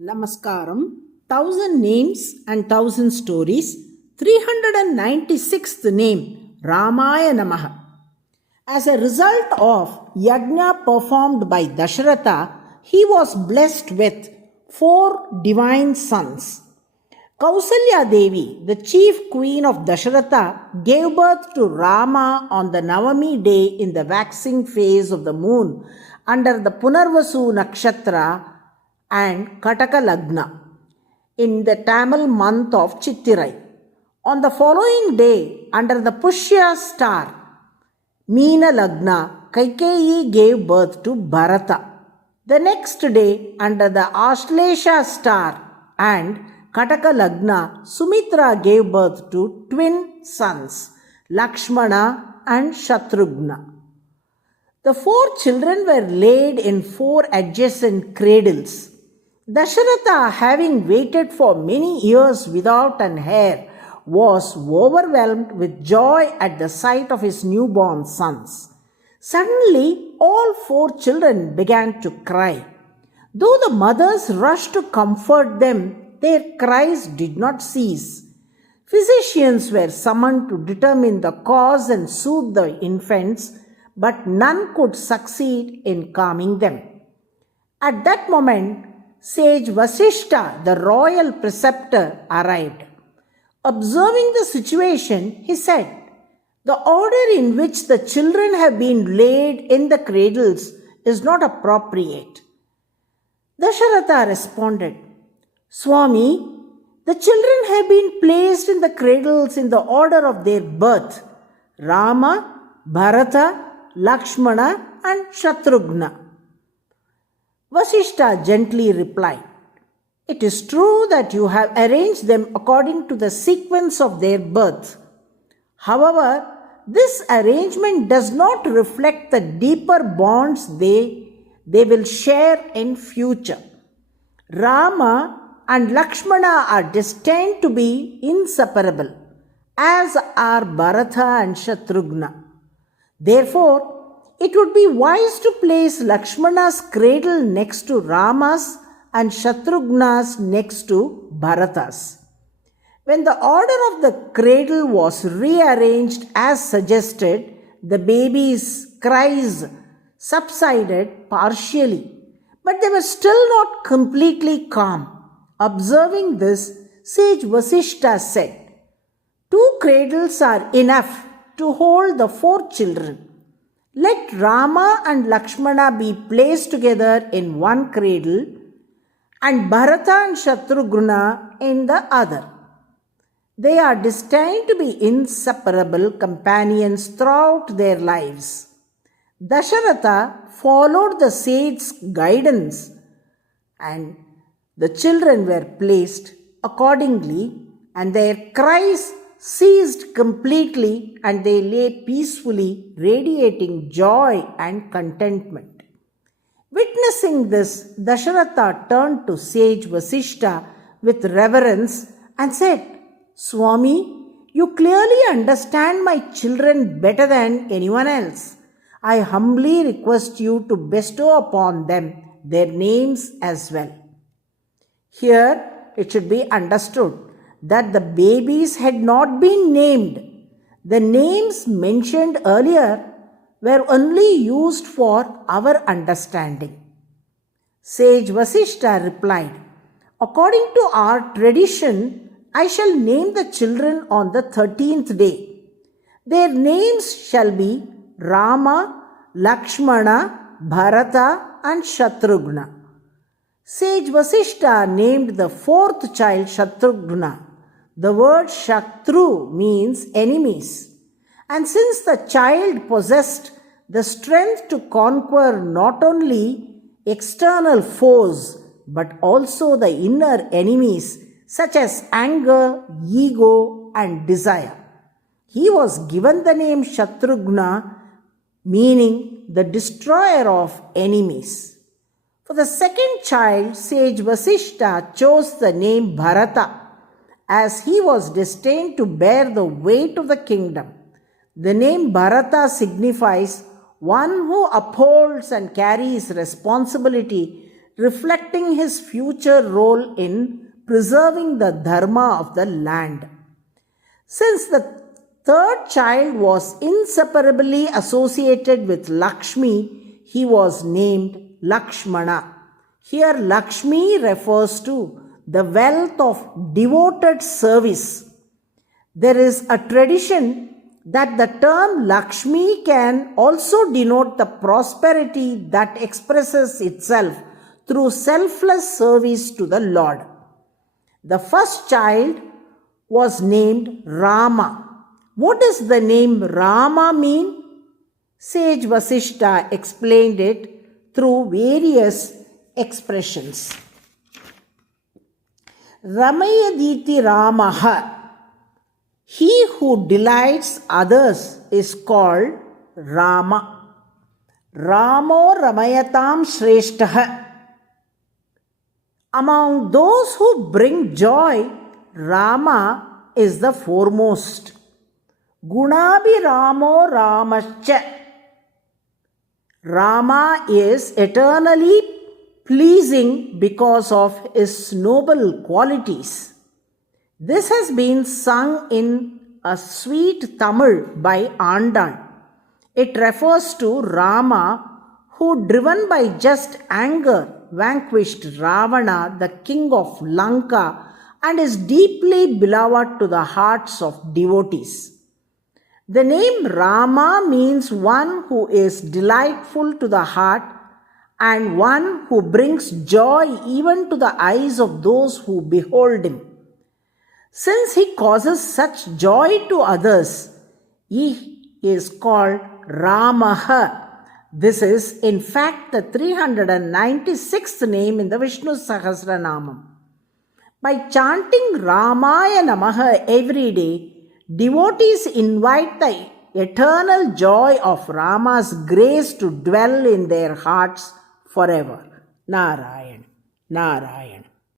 Namaskaram, 1000 names and 1000 stories, 396th name, RAAMAAYA NAMAH. As a result of yajna performed by Dasharatha, he was blessed with 4 divine sons. Kausalya Devi, the chief queen of Dasharatha, gave birth to Rama on the Navami day in the waxing phase of the moon under the Punarvasu Nakshatra and Kataka Lagna in the Tamil month of Chittirai. On the following day, under the Pushya star, Meena Lagna, Kaikeyi gave birth to Bharata. The next day, under the Ashlesha star and Kataka Lagna, Sumitra gave birth to twin sons, Lakshmana and Shatrughna. The 4 children were laid in 4 adjacent cradles. Dasharatha, having waited for many years without an heir, was overwhelmed with joy at the sight of his newborn sons. Suddenly, all 4 children began to cry. Though the mothers rushed to comfort them, their cries did not cease. Physicians were summoned to determine the cause and soothe the infants, but none could succeed in calming them. At that moment, sage Vasishta, the royal preceptor, arrived. Observing the situation, he said, "The order in which the children have been laid in the cradles is not appropriate." Dasharatha responded, "Swami, the children have been placed in the cradles in the order of their birth: Rama, Bharata, Lakshmana, and Shatrughna." Vasishta gently replied, "It is true that you have arranged them according to the sequence of their birth. However, this arrangement does not reflect the deeper bonds they will share in future. Rama and Lakshmana are destined to be inseparable, as are Bharata and Shatrughna. Therefore, it would be wise to place Lakshmana's cradle next to Rama's and Shatrughna's next to Bharata's." When the order of the cradle was rearranged as suggested, the baby's cries subsided partially, but they were still not completely calm. Observing this, sage Vasishta said, "2 cradles are enough to hold the 4 children. Let Rama and Lakshmana be placed together in one cradle and Bharata and Shatrughna in the other. They are destined to be inseparable companions throughout their lives." Dasharatha followed the sage's guidance and the children were placed accordingly, and their cries ceased completely and they lay peacefully, radiating joy and contentment. Witnessing this, Dasharatha turned to sage Vasishta with reverence and said, "Swami, you clearly understand my children better than anyone else. I humbly request you to bestow upon them their names as well." Here, it should be understood that the babies had not been named. The names mentioned earlier were only used for our understanding. Sage Vasishta replied, "According to our tradition, I shall name the children on the 13th day. Their names shall be Rama, Lakshmana, Bharata, and Shatrughna." Sage Vasishta named the 4th child Shatrughna. The word Shatru means enemies. And since the child possessed the strength to conquer not only external foes but also the inner enemies such as anger, ego, and desire, he was given the name Shatrughna, meaning the destroyer of enemies. For the second child, sage Vasishta chose the name Bharata, as he was destined to bear the weight of the kingdom. The name Bharata signifies one who upholds and carries responsibility reflecting his future role in preserving the dharma of the land. Since the third child was inseparably associated with Lakshmi, he was named Lakshmana. Here, Lakshmi refers to the wealth of devoted service. There is a tradition that the term Lakshmi can also denote the prosperity that expresses itself through selfless service to the Lord. The first child was named Rama. What does the name Rama mean? Sage Vasishta explained it through various expressions. RAAMAAYA RAAMAAH. He who delights others is called Rama. Ramo Ramayatam Shrestha. Among those who bring joy, Rama is the foremost. Gunabi Ramo Ramascha. Rama is eternally pleasing because of his noble qualities. This has been sung in a sweet Tamil by Andan. It refers to Rama, who, driven by just anger, vanquished Ravana, the king of Lanka, and is deeply beloved to the hearts of devotees. The name Rama means one who is delightful to the heart and one who brings joy even to the eyes of those who behold him. Since he causes such joy to others, he is called RAAMAAH. This is in fact the 396th name in the Vishnu Sahasranamam. By chanting RAAMAAYA NAMAH every day, devotees invite the eternal joy of Rama's grace to dwell in their hearts forever. Narayan, Narayan.